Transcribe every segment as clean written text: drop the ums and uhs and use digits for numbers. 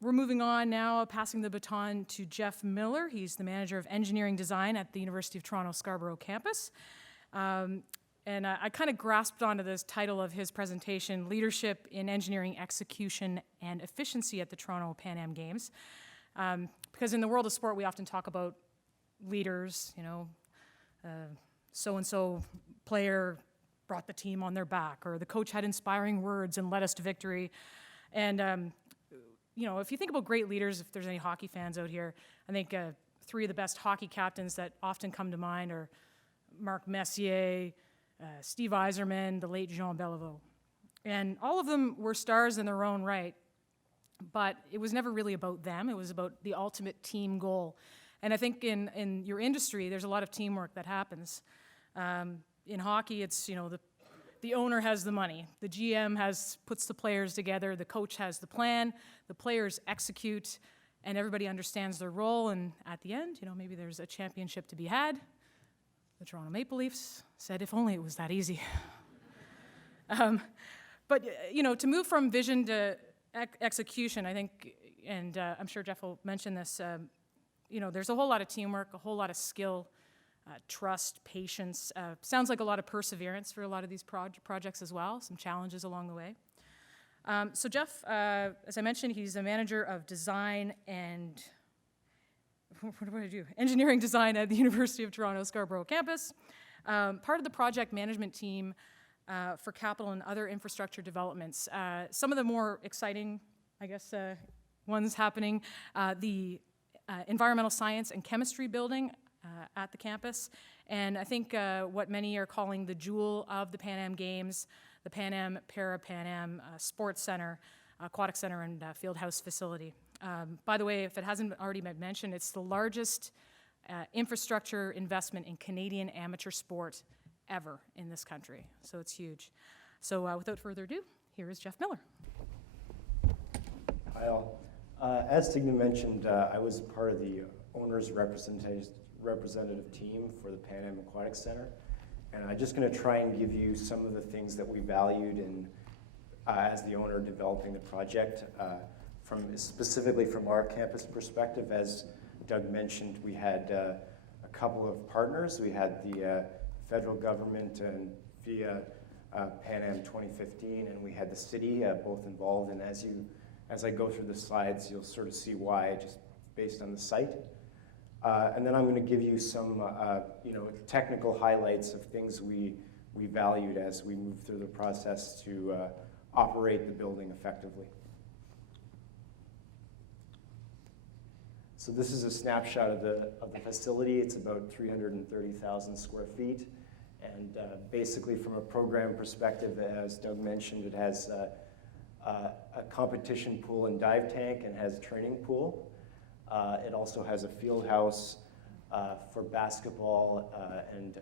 We're moving on now, passing the baton to Jeff Miller. He's the manager of engineering design at the University of Toronto Scarborough campus. And I kind of grasped onto this title of his presentation, Leadership in Engineering Execution and Efficiency at the Toronto PanAm Games. Because in the world of sport, we often talk about leaders, you know, so-and-so player brought the team on their back, or the coach had inspiring words and led us to victory. And, you know, if you think about great leaders, if there's any hockey fans out here, I think three of the best hockey captains that often come to mind are Marc Messier, Steve Yzerman, the late Jean Beliveau. And all of them were stars in their own right, but it was never really about them. It was about the ultimate team goal. And I think in your industry, there's a lot of teamwork that happens. In hockey, it's, you know, the owner has the money. The GM puts the players together. The coach has the plan. The players execute, and everybody understands their role. And at the end, you know, maybe there's a championship to be had. The Toronto Maple Leafs said, if only it was that easy. But, you know, to move from vision to execution, I think, and I'm sure Jeff will mention this, you know, there's a whole lot of teamwork, a whole lot of skill, trust, patience. Sounds like a lot of perseverance for a lot of these projects as well, some challenges along the way. So Jeff, as I mentioned, he's a manager of design and what do I do? Engineering design at the University of Toronto Scarborough campus. Part of the project management team for capital and other infrastructure developments. Some of the more exciting, I guess, ones happening, the environmental science and chemistry building at the campus. And I think what many are calling the jewel of the PanAm Games, the PanAm Para-PanAm Sports Center, Aquatic Center, and Field House facility. By the way, if it hasn't already been mentioned, it's the largest infrastructure investment in Canadian amateur sport ever in this country. So it's huge. So without further ado, here is Jeff Miller. Hi all. As Tigna mentioned, I was part of the owner's representative team for the PanAm Aquatic Center. And I'm just going to try and give you some of the things that we valued in, as the owner developing the project. Specifically from our campus perspective, as Doug mentioned, we had a couple of partners. We had the federal government and via PanAm 2015, and we had the city both involved. And as I go through the slides, you'll sort of see why, just based on the site. And then I'm going to give you some you know, technical highlights of things we valued as we moved through the process to operate the building effectively. So this is a snapshot of the facility. It's about 330,000 square feet. And basically from a program perspective, as Doug mentioned, it has a competition pool and dive tank and has a training pool. It also has a field house for basketball and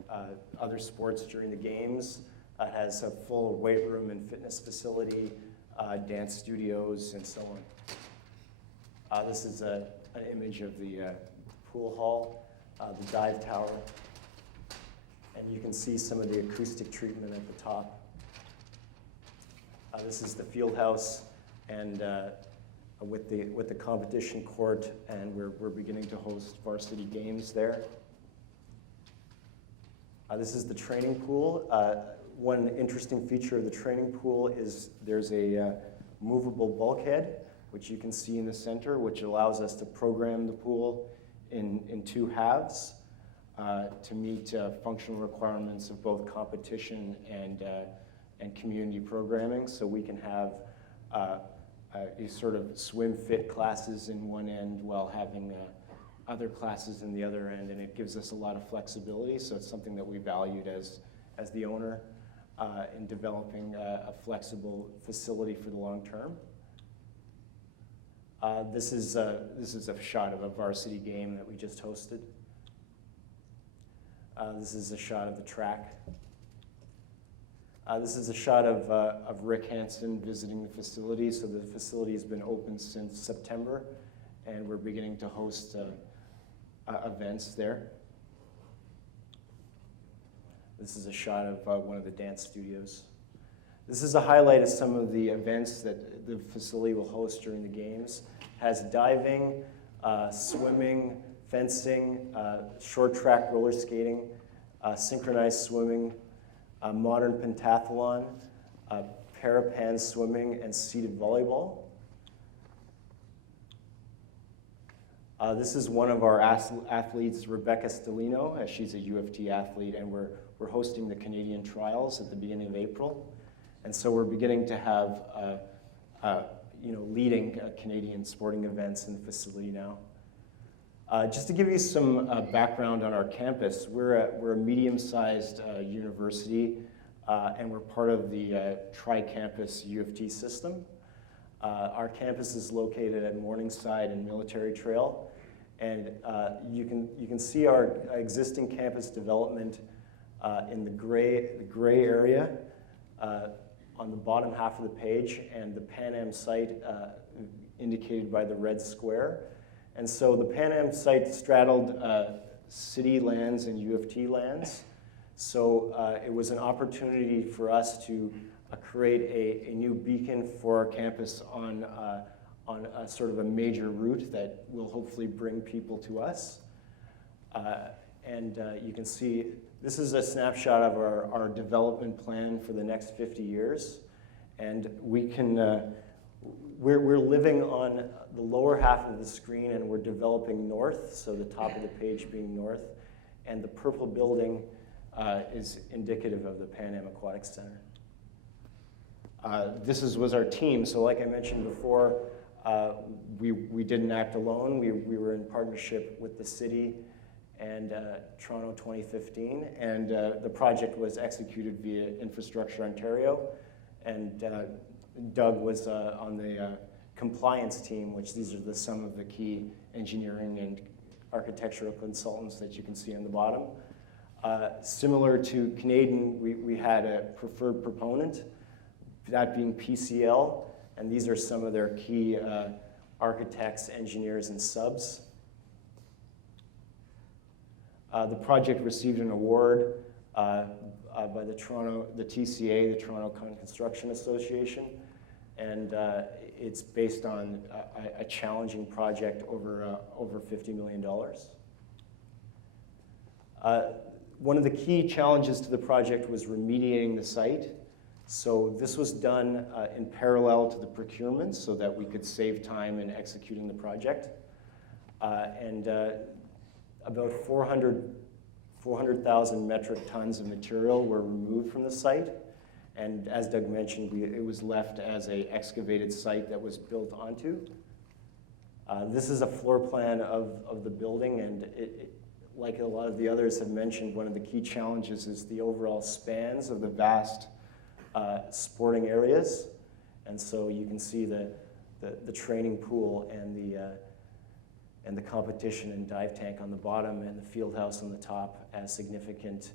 other sports during the games. It has a full weight room and fitness facility, dance studios, and so on. This is an image of the pool hall, the dive tower, and you can see some of the acoustic treatment at the top. This is the field house, and with the competition court, and we're beginning to host Varsity Games there. This is the training pool. One interesting feature of the training pool is there's a movable bulkhead, which you can see in the center, which allows us to program the pool in two halves to meet functional requirements of both competition and community programming. So we can have a sort of swim fit classes in one end while having other classes in the other end, and it gives us a lot of flexibility. So it's something that we valued as the owner in developing a flexible facility for the long term. This is a shot of a varsity game that we just hosted. This is a shot of the track. This is a shot of Rick Hansen visiting the facility. So the facility has been open since September, and we're beginning to host events there. This is a shot of one of the dance studios. This is a highlight of some of the events that the facility will host during the games. has diving, swimming, fencing, short track roller skating, synchronized swimming, modern pentathlon, parapan swimming, and seated volleyball. This is one of our athletes, Rebecca Stellino, as she's a U of T athlete, and we're hosting the Canadian trials at the beginning of April. And so we're beginning to have leading Canadian sporting events in the facility now. Just to give you some background on our campus, we're a medium-sized university, and we're part of the tri-campus U of T system. Our campus is located at Morningside and Military Trail, and you can see our existing campus development in the gray area on the bottom half of the page, and the PanAm site indicated by the red square. And so the PanAm site straddled city lands and U of T lands. So it was an opportunity for us to create a new beacon for our campus on a sort of a major route that will hopefully bring people to us. You can see this is a snapshot of our development plan for the next 50 years. And we're living on the lower half of the screen, and we're developing north, so the top of the page being north. And the purple building is indicative of the PanAm Aquatic Center. This was our team. So like I mentioned before, we didn't act alone. We were in partnership with the city and Toronto 2015. And the project was executed via Infrastructure Ontario. And Doug was on the compliance team, which these are some of the key engineering and architectural consultants that you can see on the bottom. Similar to Canadian, we had a preferred proponent, that being PCL, and these are some of their key architects, engineers, and subs. The project received an award by the TCA, the Toronto Construction Association, and it's based on a challenging project over $50 million. One of the key challenges to the project was remediating the site. So this was done in parallel to the procurement so that we could save time in executing the project. About 400,000 metric tons of material were removed from the site. And as Doug mentioned, it was left as an excavated site that was built onto. This is a floor plan of the building, and like a lot of the others have mentioned, one of the key challenges is the overall spans of the vast sporting areas. And so you can see the training pool and the competition and dive tank on the bottom and the field house on the top as significant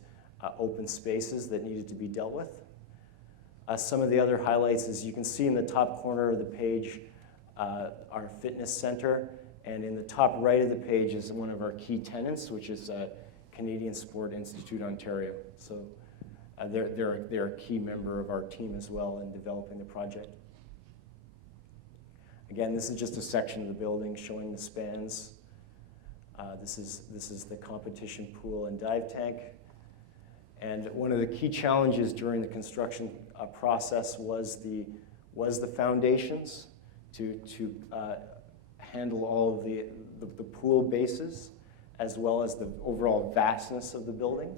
open spaces that needed to be dealt with. Some of the other highlights is you can see in the top corner of the page our fitness center, and in the top right of the page is one of our key tenants, which is Canadian Sport Institute Ontario. So they're a key member of our team as well in developing the project. Again, this is just a section of the building showing the spans. This is the competition pool and dive tank. And one of the key challenges during the construction process was the foundations to handle all of the pool bases, as well as the overall vastness of the building.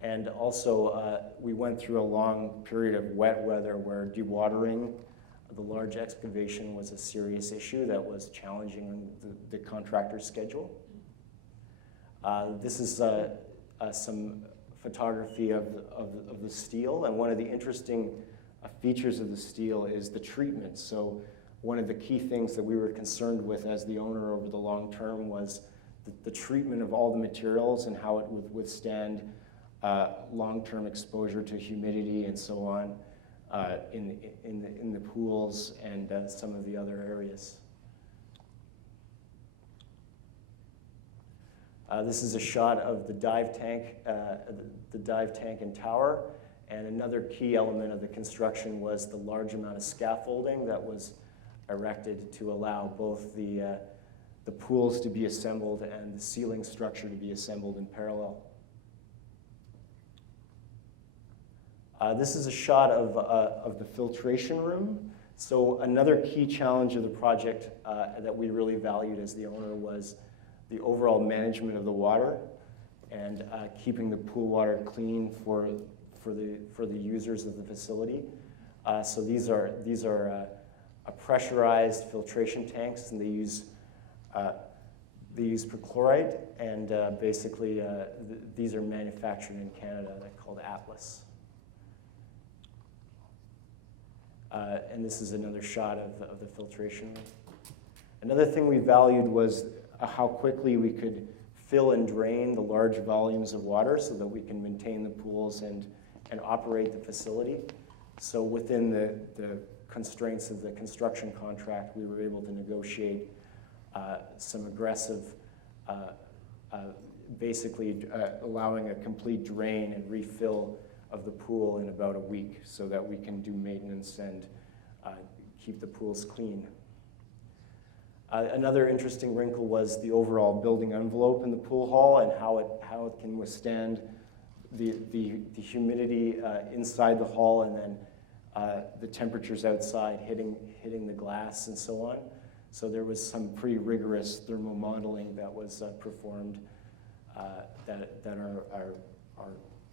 And also, we went through a long period of wet weather where dewatering the large excavation was a serious issue that was challenging the contractor's schedule. This is some photography of the steel, and one of the interesting features of the steel is the treatment. So one of the key things that we were concerned with as the owner over the long term was the treatment of all the materials and how it would withstand long-term exposure to humidity and so on in the pools and some of the other areas. This is a shot of the dive tank and tower, and another key element of the construction was the large amount of scaffolding that was erected to allow both the pools to be assembled and the ceiling structure to be assembled in parallel. This is a shot of the filtration room. So another key challenge of the project that we really valued as the owner was the overall management of the water and keeping the pool water clean for the users of the facility. So these are pressurized filtration tanks, and they use perchlorate, and basically these are manufactured in Canada. They're called Atlas. And this is another shot of the filtration room. Another thing we valued was how quickly we could fill and drain the large volumes of water so that we can maintain the pools and operate the facility. So within the constraints of the construction contract, we were able to negotiate some aggressive, basically allowing a complete drain and refill of the pool in about a week so that we can do maintenance and keep the pools clean. Another interesting wrinkle was the overall building envelope in the pool hall and how it can withstand the humidity inside the hall and then the temperatures outside hitting the glass and so on. So there was some pretty rigorous thermal modeling that was performed that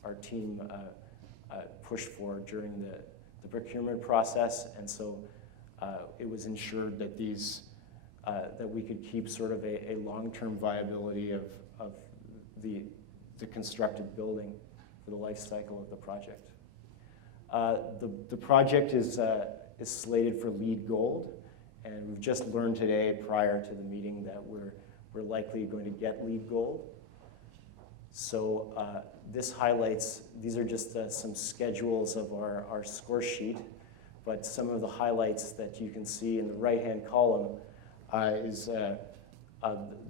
our team pushed for during the procurement process, and so it was ensured that that we could keep sort of a long-term viability of the constructed building for the life cycle of the project. The project is slated for LEED Gold, and we've just learned today prior to the meeting that we're likely going to get LEED Gold. So this highlights, these are just some schedules of our score sheet, but some of the highlights that you can see in the right-hand column is the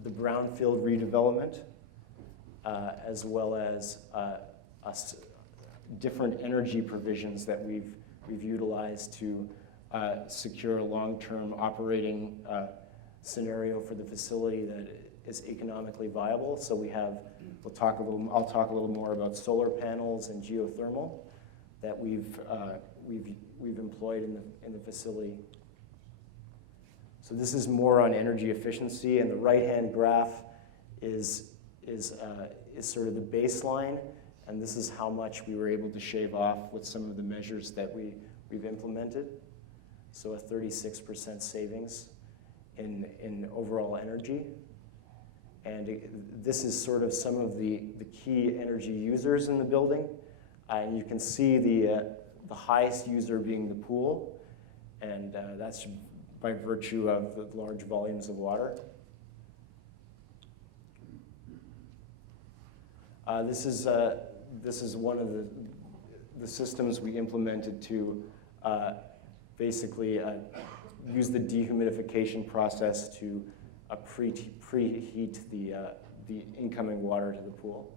brownfield redevelopment, as well as different energy provisions that we've utilized to secure a long-term operating scenario for the facility that is economically viable. So I'll talk a little more about solar panels and geothermal that we've employed in the facility. So this is more on energy efficiency, and the right-hand graph is sort of the baseline, and this is how much we were able to shave off with some of the measures that we've implemented. So a 36% savings in overall energy. And this is sort of some of the key energy users in the building. And you can see the highest user being the pool, and that's by virtue of the large volumes of water. This is one of the systems we implemented to basically use the dehumidification process to preheat the incoming water to the pool.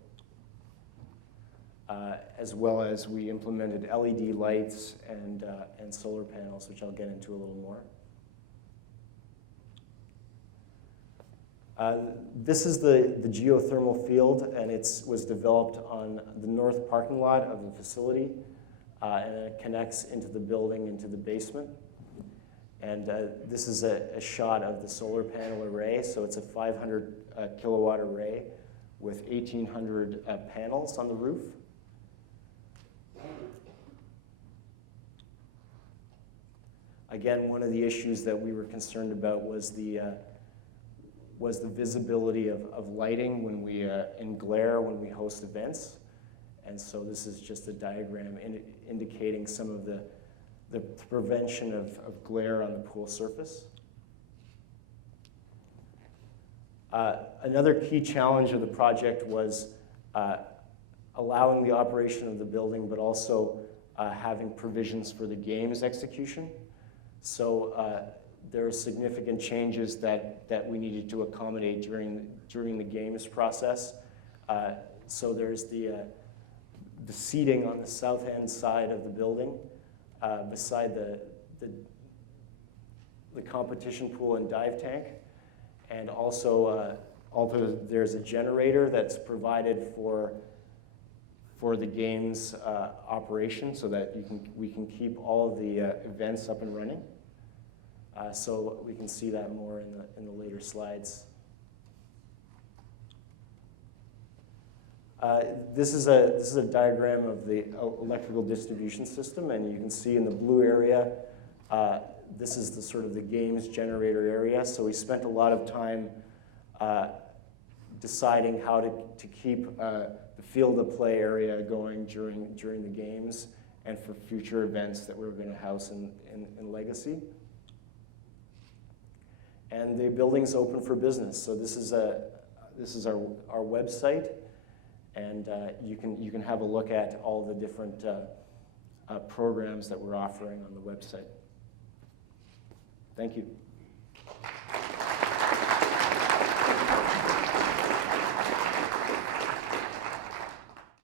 As well as we implemented LED lights and solar panels, which I'll get into a little more. This is the geothermal field, and it was developed on the north parking lot of the facility, and it connects into the building, into the basement. And this is a shot of the solar panel array. So it's a 500 kilowatt array with 1,800 panels on the roof. Again, one of the issues that we were concerned about was the visibility of lighting when we in glare when we host events. And so this is just a diagram indicating some of the prevention of glare on the pool surface. Another key challenge of the project was allowing the operation of the building, but also having provisions for the games execution. So there are significant changes that we needed to accommodate during the games process. So there's the seating on the south end side of the building, beside the competition pool and dive tank. And also, there's a generator that's provided for the game's operation so that we can keep all of the events up and running. So we can see that more in the later slides. This is a diagram of the electrical distribution system, and you can see in the blue area, this is the sort of the games generator area. So we spent a lot of time deciding how to keep the field of play area going during the games and for future events that we're going to house in Legacy. And the building's open for business. So this is our website, and you can have a look at all the different programs that we're offering on the website. Thank you.